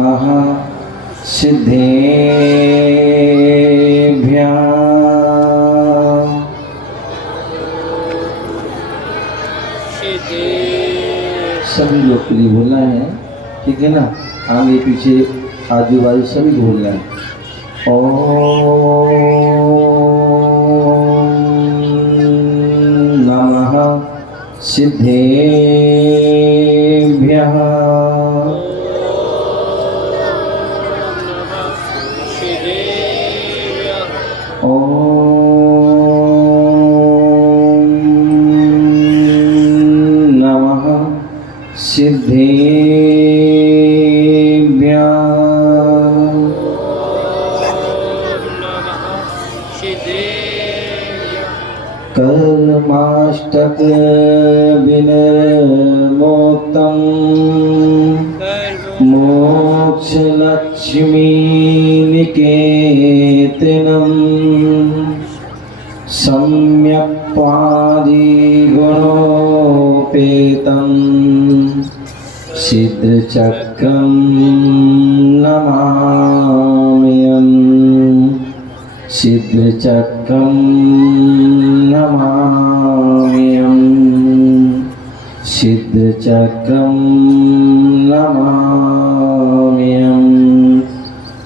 नमः सिद्धेभ्यः। सभी लोग के लिए बोलना है, ठीक है ना? आगे पीछे आजू बाजू सभी को बोलना है। ओम नमः सिद्धेभ्यः। सिद्धेभ्यः। कर्माष्टक विनिर्मुक्तं मोक्षलक्ष्मी निकेतनं सम्यक् पादिगुणोपेतं सिद्धचक्रं नमाम्यहम्। सिद्धचक्रं नमाम्यहम्। सिद्धचक्रं नमाम्यहम्।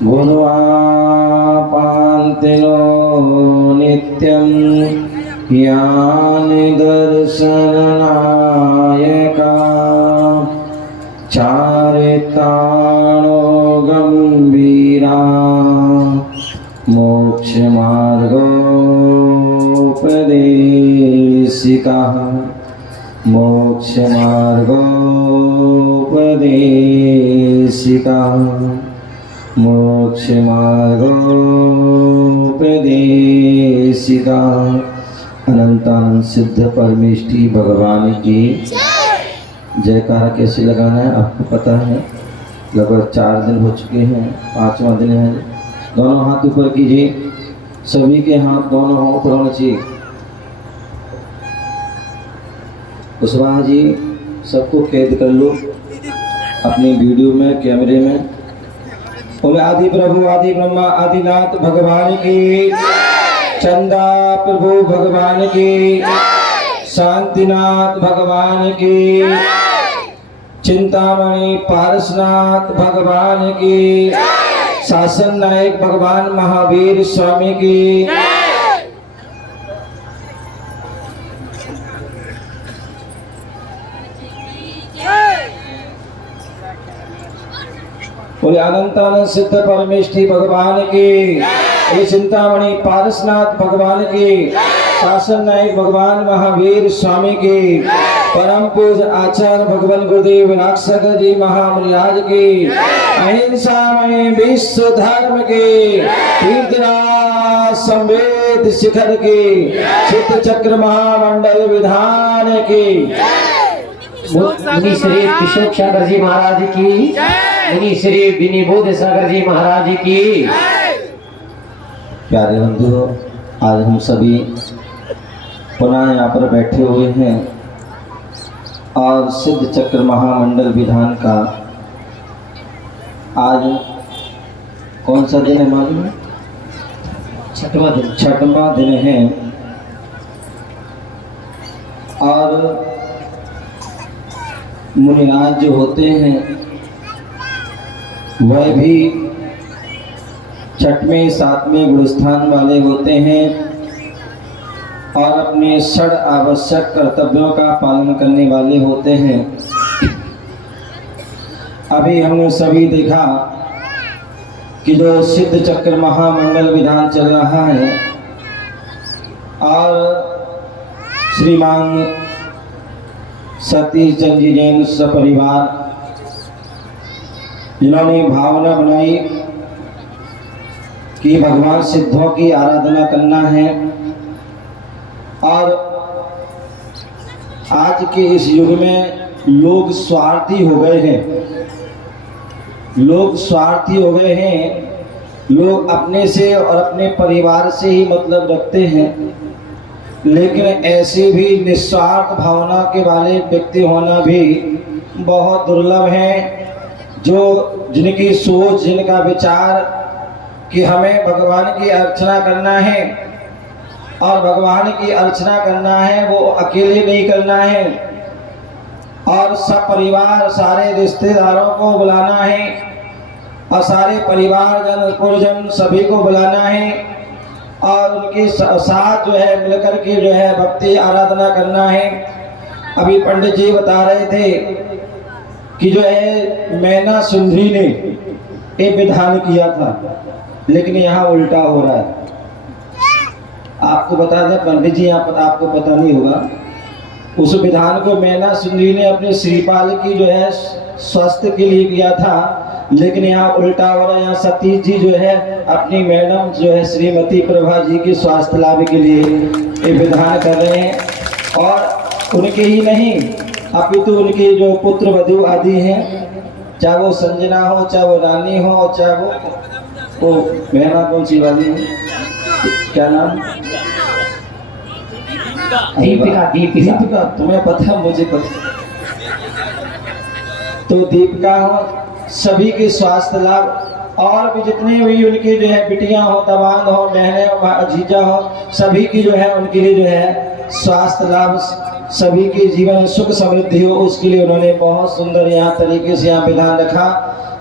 गुरुवापान्तिनो नित्यं यानि दर्शननायका चारितानो गंभीरा मोक्षमार्गोपदेशिकाः। मोक्षमार्गोपदेशिकाः। मोक्षमार्गोपदेशिकाः। अनंतानंद सिद्ध परमेष्ठी भगवान की जयकारा कैसे लगाना है आपको पता है। लगभग 4 दिन हो चुके हैं, 5वां दिन है। दोनों हाथ ऊपर कीजिए, सभी के हाथ दोनों ऊपर होना चाहिए। कुशवाहा जी सबको कैद कर लो अपनी वीडियो में, कैमरे में। बोले आदि प्रभु आदि ब्रह्मा आदिनाथ भगवान की, चंदा प्रभु भगवान की, शांतिनाथ भगवान की, चिंतामणि पारसनाथ भगवान की, शासन नायक भगवान महावीर स्वामी की। बोले अनंतानंद सिद्ध परमेष्ठी भगवान की, ये चिंतामणि पारसनाथ भगवान की, शासन नायक भगवान महावीर स्वामी की, परम पूज्य आचार्य भगवान गुरुदेव नागसागर जी महामुनिराज की, अहिंसा में विश्व धर्म की, तीर्थराज संवेद शिखर की, चित्त चक्र महामंडल विधान की, मुनि श्री किशोर सागर जी महाराज की, मुनि श्री विनिबोध सागर जी महाराज की। प्यारे बंधुओं, आज हम सभी पुनः यहाँ पर बैठे हुए हैं और सिद्ध चक्र महामंडल विधान का आज कौन सा दिन है मालूम है? छठवां दिन है। और मुनिराज जो होते हैं वह भी 6वें 7वें गुणस्थान वाले होते हैं और अपने षड आवश्यक कर्तव्यों का पालन करने वाले होते हैं। अभी हमने सभी देखा कि जो सिद्ध चक्र महामंडल विधान चल रहा है और श्रीमान सतीश चंद जी जैन सपरिवार जिन्होंने भावना बनाई कि भगवान सिद्धों की आराधना करना है। और आज के इस युग में लोग स्वार्थी हो गए हैं, लोग स्वार्थी हो गए हैं। लोग अपने से और अपने परिवार से ही मतलब रखते हैं, लेकिन ऐसे भी निस्वार्थ भावना के वाले व्यक्ति होना भी बहुत दुर्लभ है, जो जिनकी सोच, जिनका विचार कि हमें भगवान की अर्चना करना है और भगवान की अर्चना करना है वो अकेले नहीं करना है और सब परिवार, सारे रिश्तेदारों को बुलाना है और सारे परिवारजन, पुरजन सभी को बुलाना है और उनके साथ जो है मिलकर के जो है भक्ति आराधना करना है। अभी पंडित जी बता रहे थे कि जो है मैना सुंदरी ने एक विधान किया था, लेकिन यहाँ उल्टा हो रहा है। आपको बता दें पंडित जी, आपको पता नहीं होगा, उस विधान को मैना सुंदरी ने अपने श्रीपाल की जो है स्वास्थ्य के लिए किया था, लेकिन यहाँ उल्टा हो रहा है। यहाँ सतीश जी जो है अपनी मैडम जो है श्रीमती प्रभा जी के स्वास्थ्य लाभ के लिए ये विधान कर रहे हैं। और उनके ही नहीं अपितु उनके जो पुत्र वधू आदि हैं, चाहे वो संजना हो, चाहे वो रानी हो, चाहे वो मैना कौन सी वाली है, क्या नाम, दीपिका। तुम्हें पता, मुझे पता। तो दीपिका हो, सभी के स्वास्थ्य लाभ और भी जितने भी उनके जो है बिटियां हो, दमाद हो, बहनें हो, जीजा हो, सभी की जो है उनके लिए जो है स्वास्थ्य लाभ, सभी के जीवन में सुख समृद्धि हो, उसके लिए उन्होंने बहुत सुंदर यहाँ तरीके से यहाँ विधान रखा।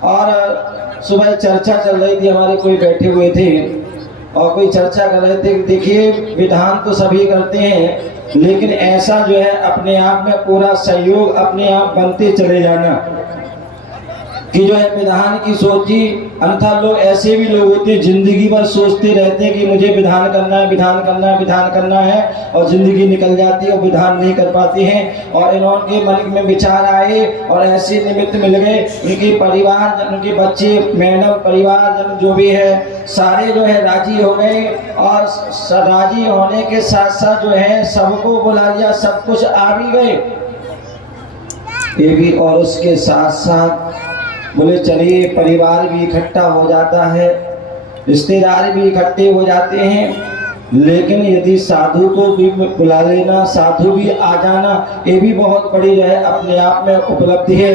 और सुबह चर्चा चल रही थी, हमारे कोई बैठे हुए थे और कोई चर्चा कर रहे थे, देखिए विधान तो सभी करते हैं, लेकिन ऐसा जो है अपने आप में पूरा सहयोग अपने आप बनते चले जाना कि जो है विधान की सोची। अन्यथा लोग ऐसे भी लोग होते हैं जिंदगी भर सोचते रहते हैं कि मुझे विधान करना है, विधान करना है, विधान करना है, और जिंदगी निकल जाती है और विधान नहीं कर पाते हैं। और इन्होंने मन में विचार आए और ऐसे निमित्त मिल गए, उनके परिवार, उनके बच्चे, मैडम, परिवार जो भी है सारे जो है राजी हो गए। और राजी होने के साथ साथ जो है सबको बुला लिया, सब कुछ आ भी गए ये भी। और उसके साथ साथ बोले चलिए परिवार भी इकट्ठा हो जाता है, रिश्तेदार भी इकट्ठे हो जाते हैं, लेकिन यदि साधु को भी बुला लेना, साधु भी आ जाना, ये भी बहुत बड़ी जो है अपने आप में उपलब्धि है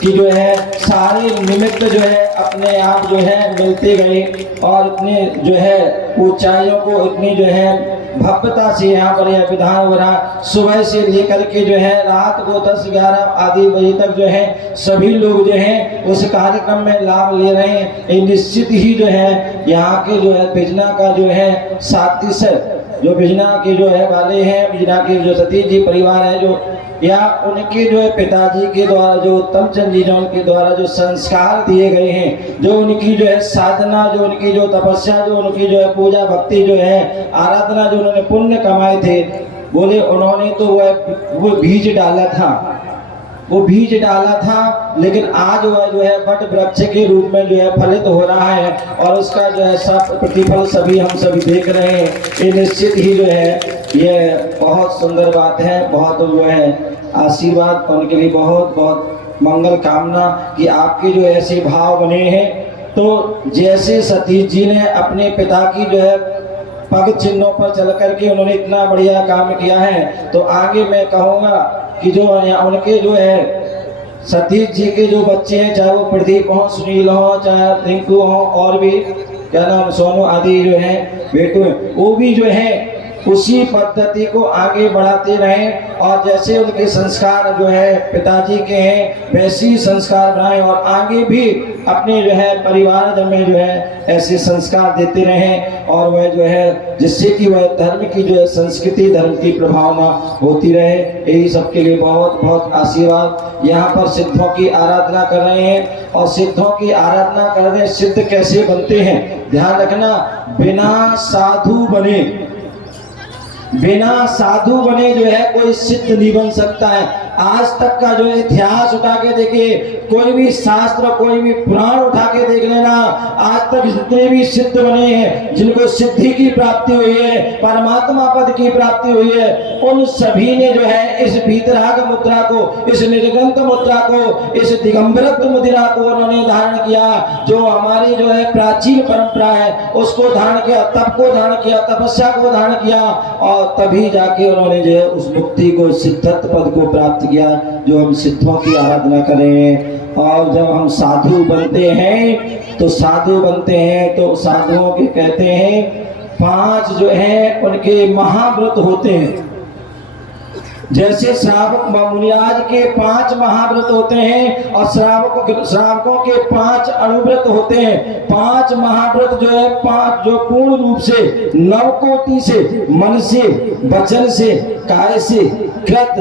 कि जो है सारे निमित्त जो है अपने आप जो है मिलते गए और इतने जो है ऊंचाइयों को इतनी जो है भव्यता से यहाँ पर यह विधान हो रहा। सुबह से लेकर के जो है रात को 10-11 आदि बजे तक जो है सभी लोग जो है उस कार्यक्रम में लाभ ले रहे हैं। ये निश्चित ही जो है यहाँ के जो है बिजना का जो है सातिश जो बिजना के जो है वाले हैं, बिजना के जो सतीश जी परिवार है जो, या उनके जो है पिताजी के द्वारा जो उत्तम चंद जी उनके द्वारा जो संस्कार दिए गए हैं, जो उनकी जो है साधना, जो उनकी जो तपस्या, जो उनकी जो है पूजा भक्ति जो है आराधना, जो उन्होंने पुण्य कमाए थे, बोले उन्होंने तो वो बीज डाला था, वो बीज डाला था, लेकिन आज वह जो है बट वृक्ष के रूप में जो है फलित हो रहा है और उसका जो है सब प्रतिफल सभी हम सभी देख रहे हैं। ये निश्चित ही जो है ये बहुत सुंदर बात है, बहुत जो है आशीर्वाद उनके लिए बहुत बहुत मंगल कामना कि आपके जो ऐसे भाव बने हैं। तो जैसे सतीश जी ने अपने पिता की जो है पग चिन्हों पर चल करके उन्होंने इतना बढ़िया काम किया है, तो आगे मैं कहूँगा कि जो उनके जो है सतीश जी के जो बच्चे हैं, चाहे वो प्रदीप हो, सुनील हो, चाहे रिंकू हो, और भी क्या नाम सोनू आदि जो है बेटू, वो भी जो है उसी पद्धति को आगे बढ़ाते रहें और जैसे उनके संस्कार जो है पिताजी के हैं वैसे ही संस्कार बनाएं और आगे भी अपने जो है परिवार में जो है ऐसे संस्कार देते रहें और वह जो है जिससे कि वह धर्म की जो है संस्कृति, धर्म की प्रभावना होती रहे। यही सबके लिए बहुत बहुत आशीर्वाद। यहाँ पर सिद्धों की आराधना कर रहे हैं और सिद्धों की आराधना कर रहे हैं। सिद्ध कैसे बनते हैं ध्यान रखना, बिना साधु बने, बिना साधु बने जो है कोई सिद्ध नहीं बन सकता है। आज तक का जो है इतिहास उठा के देखिए, कोई भी शास्त्र, कोई भी पुराण उठा के देख लेना, आज तक जितने भी सिद्ध बने हैं, जिनको सिद्धि की प्राप्ति हुई है, परमात्मा पद की प्राप्ति हुई है, उन सभी ने जो है इस भीतराग मुद्रा को, इस निर्गंत मुद्रा को, इस दिगंबरत्व मुद्रा को उन्होंने धारण किया। जो हमारी जो है प्राचीन परंपरा है उसको धारण किया, तप को धारण किया, तपस्या को धारण किया और तभी जाके उन्होंने जो है उस मुक्ति को, सिद्धत्व पद को प्राप्त किया, जो हम सिद्धों की आराधना करें। और जब हम साधु बनते हैं तो साधु बनते हैं तो साधुओं के कहते हैं 5 जो है उनके महाव्रत होते हैं। जैसे श्रावक मुनिराज के 5 महाव्रत होते हैं और श्रावकों के 5 अनुव्रत होते हैं। 5 महाव्रत जो है 5 जो पूर्ण रूप से नवकोटि से मन से वचन से काय से कृत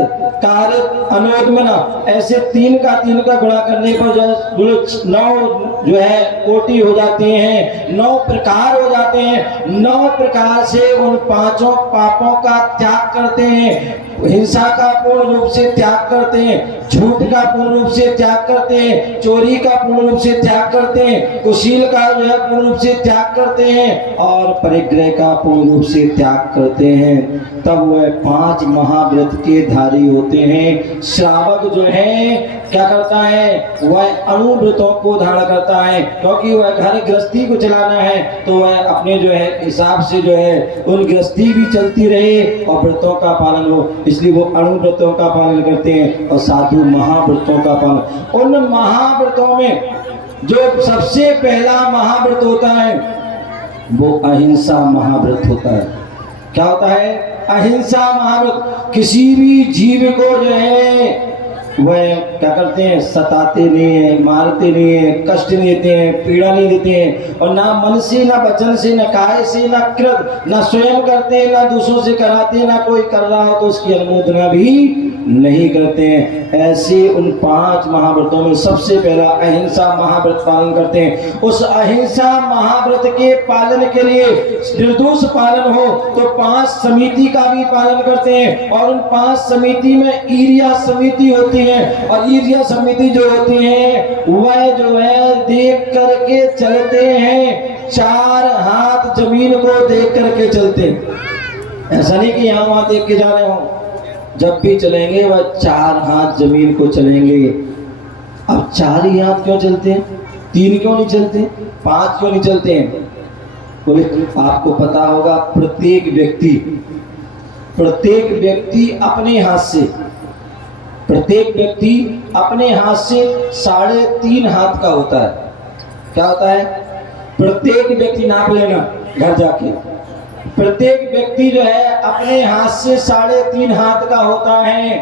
कार्य अनुगमन ऐसे 3 का गुणा करने पर जो 9 जो है कोटि हो जाते हैं, 9 प्रकार हो जाते हैं। 9 प्रकार से उन 5 पापों का त्याग करते हैं। हिंसा का पूर्ण रूप से त्याग करते हैं, झूठ का पूर्ण रूप से त्याग करते हैं, चोरी का पूर्ण रूप से त्याग करते हैं, कुशील का जो है पूर्ण रूप से त्याग करते हैं और परिग्रह का पूर्ण रूप से त्याग करते हैं। तब वह 5 महाव्रत के धारी होते हैं। श्रावक जो है क्या करता है, वह अनुव्रतों को धारण करता है, क्योंकि वह घर गृहस्थी को चलाना है तो वह अपने जो है हिसाब से जो है उन गृहस्थी भी चलती रहे और व्रतों का पालन हो, इसलिए वो अनुव्रतों का पालन करते हैं। और साधु महाव्रतों का पालन, उन महाव्रतों में जो सबसे पहला महाव्रत होता है वो अहिंसा महाव्रत होता है। क्या होता है? अहिंसा महाव्रत। किसी भी जीव को जो है वह क्या करते हैं, सताते नहीं है, मारते नहीं है, कष्ट नहीं देते हैं, पीड़ा नहीं देते हैं और ना मन से ना वचन से ना काय से ना कृत, ना स्वयं करते हैं ना दूसरों से कराते हैं, ना कोई कर रहा हो तो उसकी अनुमोदना भी नहीं करते हैं। ऐसे उन 5 महाव्रतों में सबसे पहला अहिंसा महाव्रत पालन करते हैं। उस अहिंसा महाव्रत के पालन के लिए निर्दोष पालन हो तो 5 समिति का भी पालन करते हैं और उन 5 समिति में ईर्या समिति होती है और ईर्या समिति जो होती है वह जो है देख करके चलते हैं, 4 हाथ जमीन को देख करके चलते हैं। ऐसा नहीं कि यहाँ वहां देख के जा रहे हो, जब भी चलेंगे वह 4 हाथ जमीन को चलेंगे। अब 4 ही हाथ क्यों चलते हैं, 3 क्यों नहीं चलते, 5 क्यों नहीं चलते हैं? बोले आपको पता होगा प्रत्येक व्यक्ति अपने हाथ से, प्रत्येक व्यक्ति अपने हाथ से 3.5 हाथ का होता है। क्या होता है? प्रत्येक व्यक्ति, नाप लेना घर जाके, प्रत्येक व्यक्ति जो है अपने हाथ से 3.5 हाथ का होता है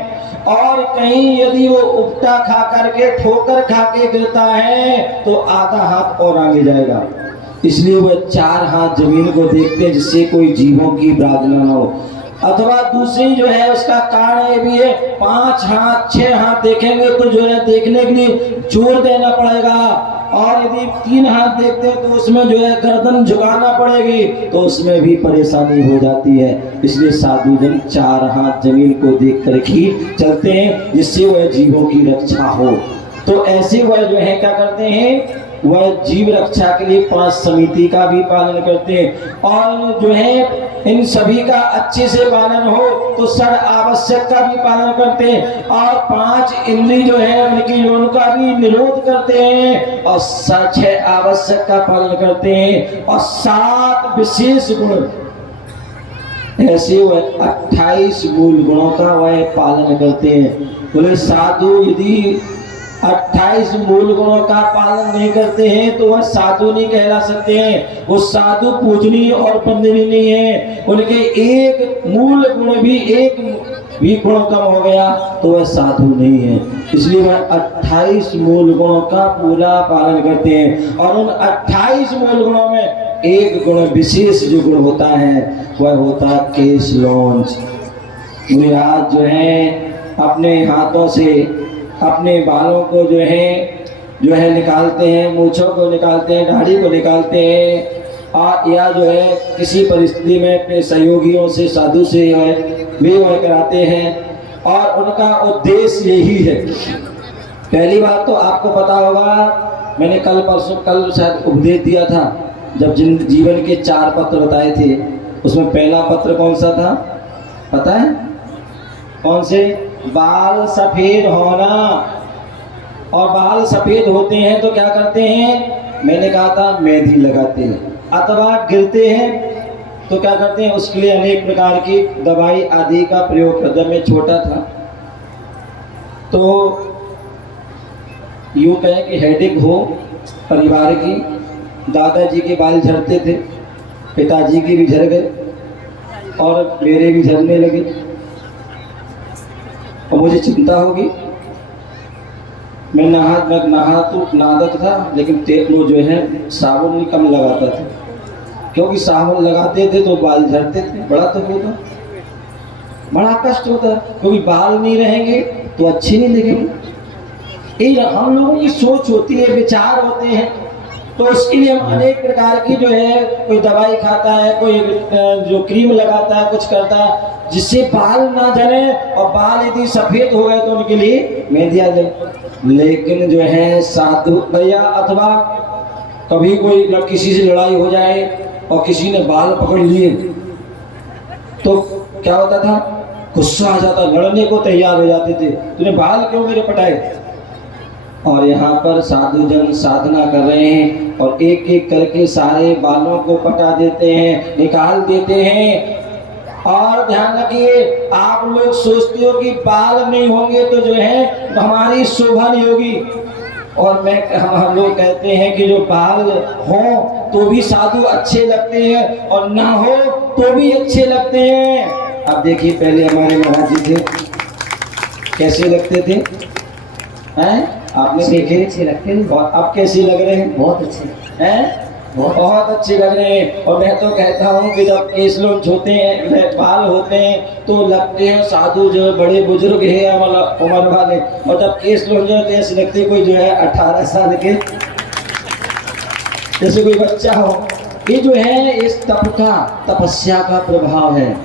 और कहीं यदि वो उपटा खा करके ठोकर खा के गिरता है तो आधा हाथ और आगे जाएगा। इसलिए वह 4 हाथ जमीन को देखते हैं जिससे कोई जीवों की प्रार्थना न हो। अथवा दूसरी जो है उसका कारण ये भी है, 5 हाथ 6 हाथ देखेंगे तो जो है देखने के लिए जोर देना पड़ेगा और यदि 3 हाथ देखते हैं तो उसमें जो है गर्दन झुकाना पड़ेगी तो उसमें भी परेशानी हो जाती है। इसलिए साधु जन 4 हाथ जमीन को देख कर ही चलते हैं जिससे वह जीवों की रक्षा हो। तो ऐसे वह जो है क्या करते हैं, वह जीव रक्षा के लिए 5 समिति का भी पालन करते हैं और जो है इन सभी का अच्छे से पालन हो तो षड आवश्यक का भी पालन करते हैं और 5 इंद्रिय जो है उनकी उनका भी निरोध करते हैं और 6 आवश्यक का पालन करते हैं और 7 विशेष गुण, ऐसे वह 28 मूल गुणों का वह पालन करते हैं। बोले साधु यदि 28 मूल गुणों का पालन नहीं करते हैं तो वह साधु नहीं कहला सकते हैं। वो साधु पूजनीय और वंदनीय नहीं है। उनके एक मूल गुण भी, एक भी गुण कम हो गया तो वह साधु नहीं है। इसलिए वह 28 मूल गुणों का पूरा पालन करते हैं और उन 28 मूल गुणों में एक गुण विशेष जो गुण होता है वह होता है केश लौंज। मुनिराज जो है अपने हाथों से अपने बालों को जो है निकालते हैं, मूंछों को निकालते हैं, दाढ़ी को निकालते हैं और या जो है किसी परिस्थिति में अपने सहयोगियों से साधु से वे वह कराते हैं और उनका उद्देश्य यही है। पहली बात तो आपको पता होगा, मैंने कल शायद उपदेश दिया था जब जीवन के 4 पत्र बताए थे, उसमें पहला पत्र कौन सा था पता है? कौन से? बाल सफेद होना। और बाल सफेद होते हैं तो क्या करते हैं, मैंने कहा था मेहंदी लगाते हैं अथवा गिरते हैं तो क्या करते हैं, उसके लिए अनेक प्रकार की दवाई आदि का प्रयोग करते। जब मैं छोटा था तो यूँ कहें कि हेडेक हो परिवार की। दादाजी के बाल झड़ते थे, पिताजी के भी झड़ गए और मेरे भी झड़ने लगे, और मुझे चिंता होगी। मैं नहाता था, लेकिन वो जो है साबुन भी कम लगाता था, क्योंकि साबुन लगाते थे तो बाल झड़ते थे। बड़ा दुख होता, बड़ा कष्ट होता, क्योंकि बाल नहीं रहेंगे तो अच्छे नहीं दिखेंगे। ये हम लोगों की सोच होती है, विचार होते हैं, तो उसके लिए हम अनेक प्रकार की जो है, कोई दवाई खाता है, कोई जो क्रीम लगाता है, कुछ करता है जिससे बाल ना झड़े, और बाल यदि सफेद हो गए तो उनके लिए मेहंदियां दे। लेकिन जो है साधु भैया, अथवा कभी कोई किसी से लड़ाई हो जाए और किसी ने बाल पकड़ लिए तो क्या होता था, गुस्सा आ जाता, लड़ने को तैयार हो जाते थे, तूने बाल क्यों मेरे पटाए। और यहाँ पर साधु जन साधना कर रहे हैं और एक एक करके सारे बालों को पटा देते हैं, निकाल देते हैं। और ध्यान रखिए, आप लोग सोचते हो कि बाल नहीं होंगे तो जो है हमारी शोभा नहीं होगी, और हम लोग कहते हैं कि जो बाल हो तो भी साधु अच्छे लगते हैं और ना हो तो भी अच्छे लगते हैं। अब देखिए, पहले हमारे महाराज जी थे, कैसे लगते थे, हैं? आपने देखे, अच्छे लगते हैं। और अब कैसे लग रहे हैं? बहुत अच्छे हैं? बहुत अच्छे लग रहे हैं। और मैं तो कहता हूँ कि जब केस लॉन्च होते हैं, बाल होते हैं, तो लगते हैं साधु जो बड़े बुजुर्ग हैं उम्र वाले, और जब केस लॉन्च होते हैं ऐसे लगते कोई जो है 18 साल के, जैसे कोई बच्चा हो। ये जो है इस तपस्या का प्रभाव है।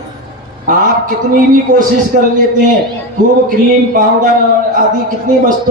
आप कितनी भी कोशिश कर लेते हैं, खूब क्रीम पाउडर आदि कितनी वस्तु